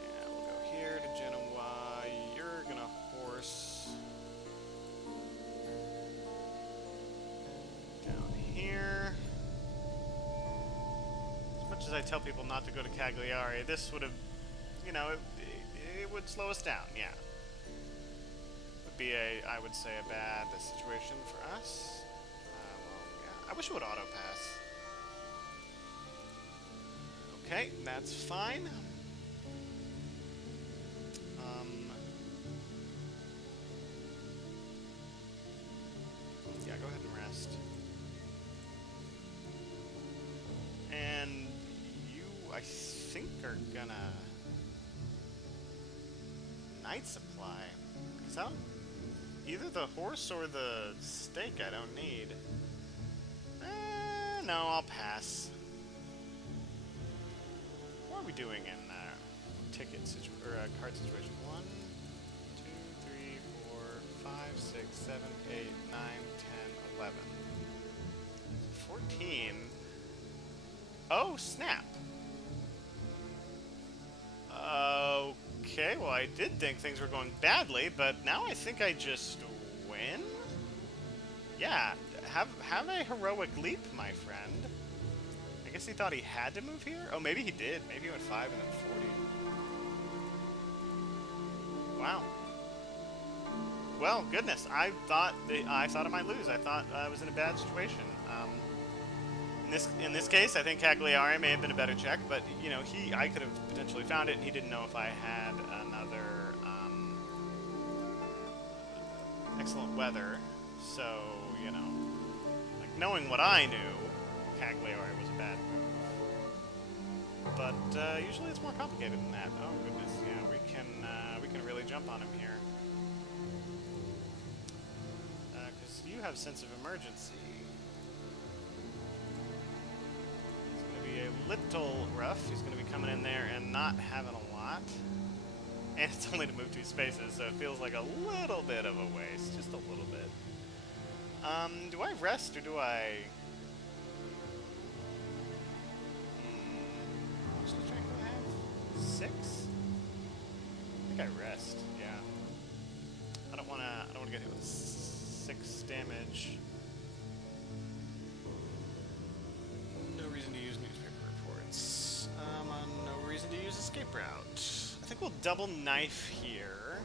Yeah, we'll go here to Genoa. You're gonna horse down here. As much as I tell people not to go to Cagliari, this would have, you know, it would slow us down, yeah. Would be I would say, a bad situation for us. Well, yeah, I wish it would auto-pass. Okay, that's fine. Yeah, go ahead and rest. And you, I think, are gonna night supply. Because either the horse or the steak I don't need. No, I'll pass. What are we doing in card situation? 1, 2, 3, 4, 5, 6, 7, 8, 9, 10, 11. 14. Oh, snap. Okay, well, I did think things were going badly, but now I think I just win? Yeah, have a heroic leap, my friend. I guess he thought he had to move here? Oh, maybe he did. Maybe he went 5 and then 40. Wow. Well, goodness, I thought I might lose. I thought I was in a bad situation. In this case, I think Cagliari may have been a better check, but you know, I could have potentially found it, and he didn't know if I had another excellent weather. So, you know, like, knowing what I knew, Cagliari was a bad move. But usually it's more complicated than that. Oh goodness, yeah, we can really jump on him here. Because you have sense of emergency. Be a little rough. He's going to be coming in there and not having a lot. And it's only to move 2 spaces, so it feels like a little bit of a waste. Just a little bit. Do I rest or do I... How much strength do I have? 6? I think I rest, yeah. I don't want to get hit with 6 damage. No reason to use newspaper reports. No reason to use escape route. I think we'll double knife here.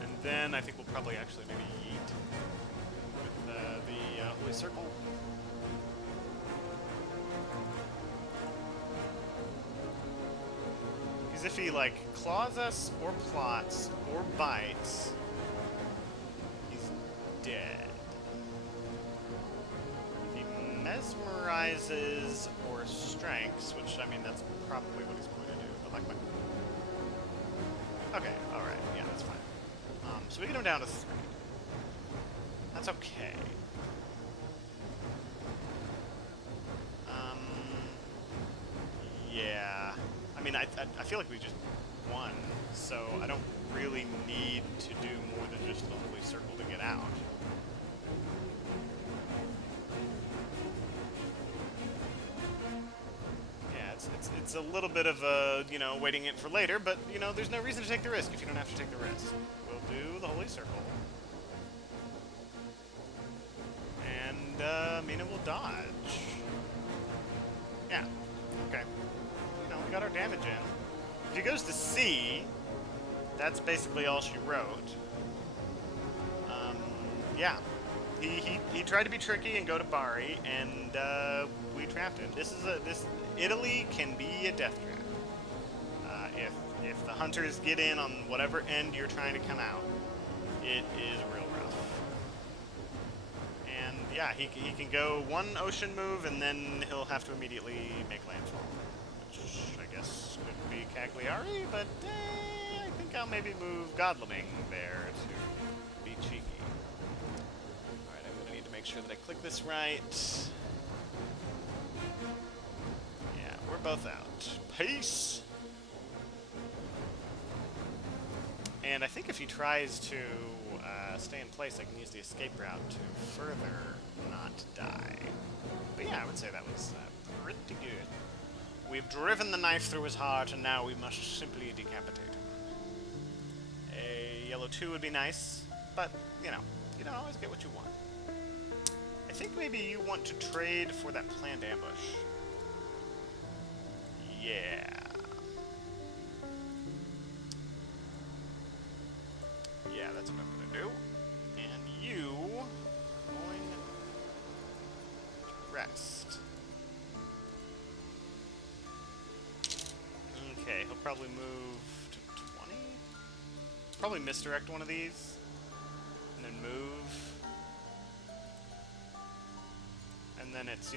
And then I think we'll probably actually maybe yeet with the Holy Circle. Because if he, like, claws us, or plots, or bites, he's dead. Mesmerizes or strengths, which, I mean, that's probably what he's going to do, but like, okay, alright, yeah, that's fine. So we get him down to 3. That's okay. Yeah, I mean, I feel like we just won, so I don't really need to do more than just the Holy Circle to get out. It's a little bit of a, you know, waiting it for later, but, you know, there's no reason to take the risk if you don't have to take the risk. We'll do the Holy Circle. And, Mina will dodge. Yeah, okay. You know, we got our damage in. he goes to C, that's basically all she wrote. Yeah. He tried to be tricky and go to Bari, and we trapped him. Italy can be a death trap. If the hunters get in on whatever end you're trying to come out, it is real rough. And yeah, he can go one ocean move, and then he'll have to immediately make landfall, which I guess could be Cagliari, but I think I'll maybe move Godleming there to be cheeky. Alright, I'm going to need to make sure that I click this right. Yeah, we're both out. Peace! And I think if he tries to stay in place, I can use the escape route to further not die. But yeah, I would say that was pretty good. We've driven the knife through his heart, and now we must simply decapitate him. A yellow 2 would be nice, but, you don't always get what you want. I think maybe you want to trade for that planned ambush. Yeah. Yeah, that's what I'm gonna do. And you going to rest. Okay, he'll probably move to 20. Probably misdirect one of these, and then move. And then it's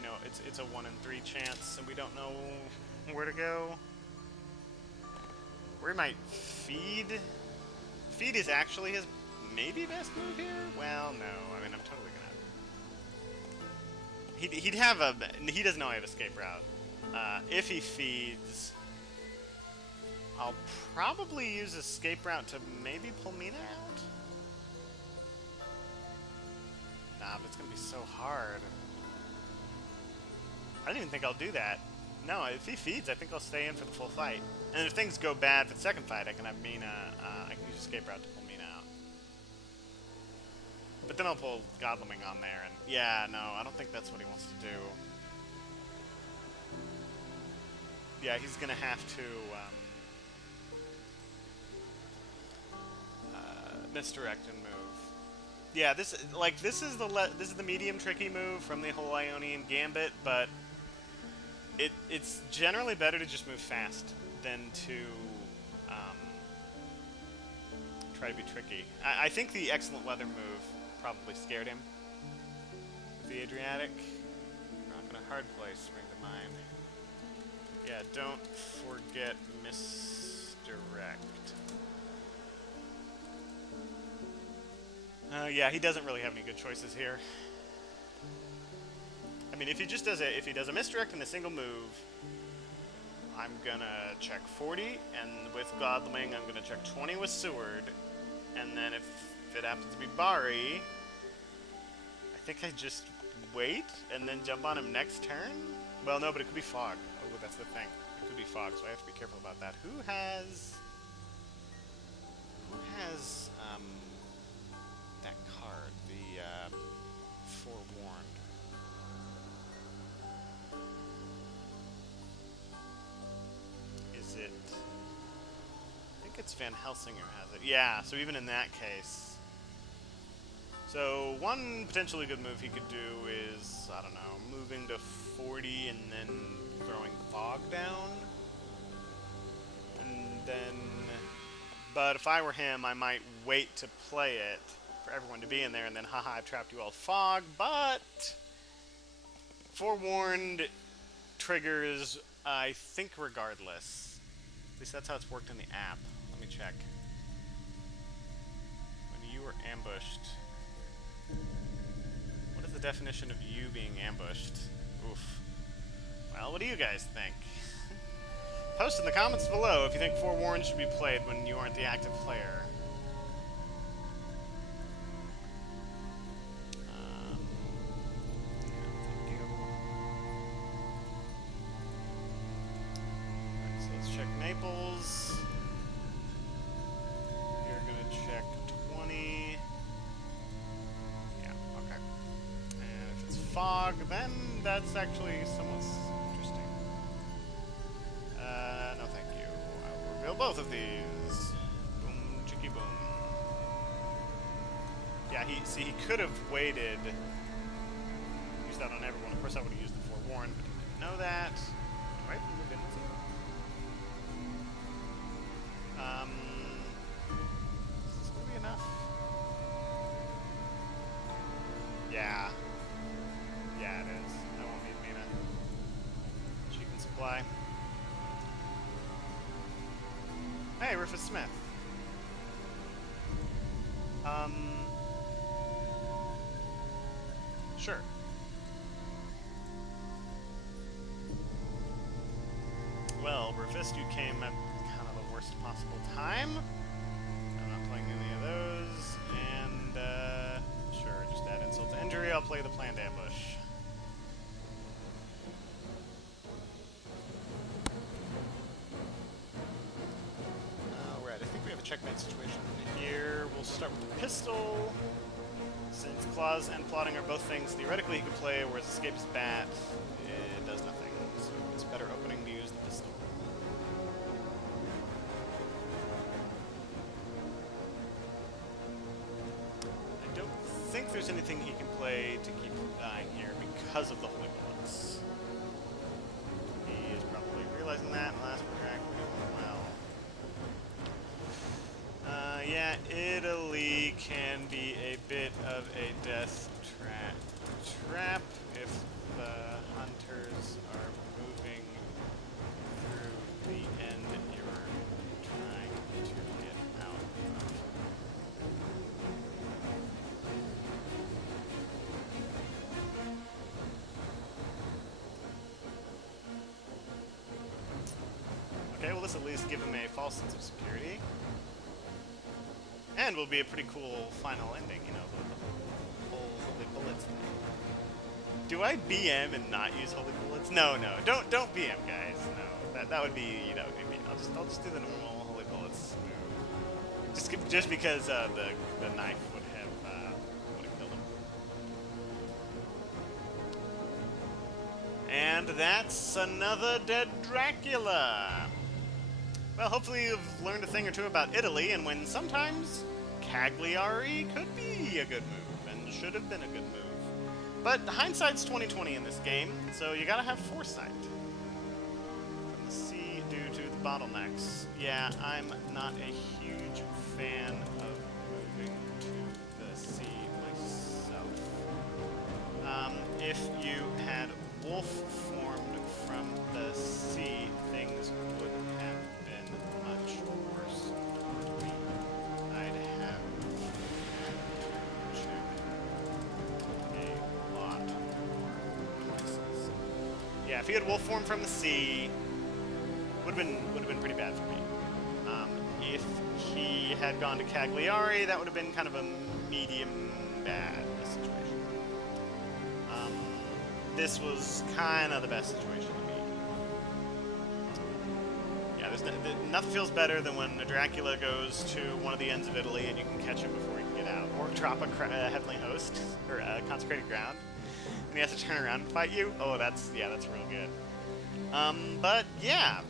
it's a 1 in 3 chance, and we don't know where to go. We might feed. Feed is actually his maybe best move here? Well, no. I mean, I'm totally gonna... He'd have a... He doesn't know I have escape route. If he feeds... I'll probably use escape route to maybe pull Mina out? Nah, but it's gonna be so hard. I don't even think I'll do that. No, if he feeds, I think I'll stay in for the full fight. And if things go bad for the second fight, I can have Mina, I can use escape route to pull Mina out. But then I'll pull Godleming on there, and yeah, no, I don't think that's what he wants to do. Yeah, he's gonna have to, misdirect and move. Yeah, this is the medium tricky move from the whole Ionian Gambit, but it's generally better to just move fast than to try to be tricky. I think the excellent weather move probably scared him with the Adriatic. Rock in a hard place spring to mind. Yeah, don't forget misdirect. Yeah, he doesn't really have any good choices here. I mean, if he does a misdirect in a single move, I'm gonna check 40, and with Godleming, I'm gonna check 20 with Seward, and then if it happens to be Bari, I think I just wait and then jump on him next turn. Well, no, but it could be Fog. Oh, that's the thing. It could be Fog, so I have to be careful about that. Who has that card, the Forewarned? Is it... I think it's Van Helsing who has it. Yeah, so even in that case... So one potentially good move he could do is, I don't know, moving to 40 and then throwing Fog down. And then... But if I were him, I might wait to play it for everyone to be in there, and then, haha, I've trapped you all. Fog, but... Forewarned triggers, I think, regardless. At least that's how it's worked in the app. Let me check. When you were ambushed... What is the definition of you being ambushed? Oof. Well, what do you guys think? Post in the comments below if you think Forewarned should be played when you aren't the active player. Thank you. Alright, so let's check Naples. You're gonna check 20. Yeah, okay. And if it's Fog, then that's actually somewhat interesting. No thank you. I will reveal both of these. Boom, chicky boom. Yeah, he could have waited. Use that on everyone. Of course, I would have used the forewarn, but he didn't know that. Do I move in with you? Is this gonna be enough? Yeah. Yeah, it is. I won't need Mina. She can supply. Hey, Rufus Smith. Sure. Well, Rufus, you came at kind of the worst possible time. I'm not playing any of those, and, sure, just add insult to injury. I'll play the planned ambush. Alright, I think we have a checkmate situation here. We'll start with the pistol. Since Claws and Plotting are both things theoretically he could play, whereas Escape is Bat, it does nothing. So it's better opening to use the pistol. I don't think there's anything he can play to keep from dying here because of the Holy Bullets. He is probably realizing that in the last track. Well. Yeah, Italy can be a bit of a death trap if the hunters are moving through the end you're trying to get out of. Okay, well this at least give him a false sense of security. And will be a pretty cool final ending, you know, the whole Holy Bullets thing. Do I BM and not use Holy Bullets? No, don't BM, guys. No, that would be mean. I'll just do the normal Holy Bullets move. Just because the knife would have killed him. And that's another dead Dracula. Well, hopefully you've learned a thing or two about Italy, and when sometimes Cagliari could be a good move, and should have been a good move. But hindsight's 20/20 in this game, so you gotta have foresight. From the sea due to the bottlenecks. Yeah, I'm not a huge fan of moving to the sea myself. If you had wolf formed from the sea, things would have been much worse for me. I'd have to check a lot more places. Yeah, if he had wolf formed from the sea, would have been pretty bad for me. If he had gone to Cagliari, that would have been kind of a medium bad situation. This was kind of the best situation to be. Yeah, nothing feels better than when a Dracula goes to one of the ends of Italy and you can catch him before he can get out, or drop a heavenly host or consecrated ground, and he has to turn around and fight you. Oh, that's real good. But yeah.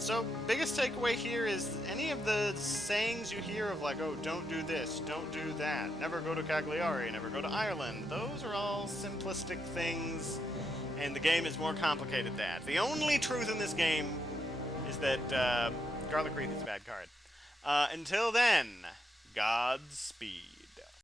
So biggest takeaway here is any of the sayings you hear of like, oh, don't do this, don't do that, never go to Cagliari, never go to Ireland, those are all simplistic things, and the game is more complicated than that. The only truth in this game is that Garlic Wreath is a bad card. Until then, Godspeed.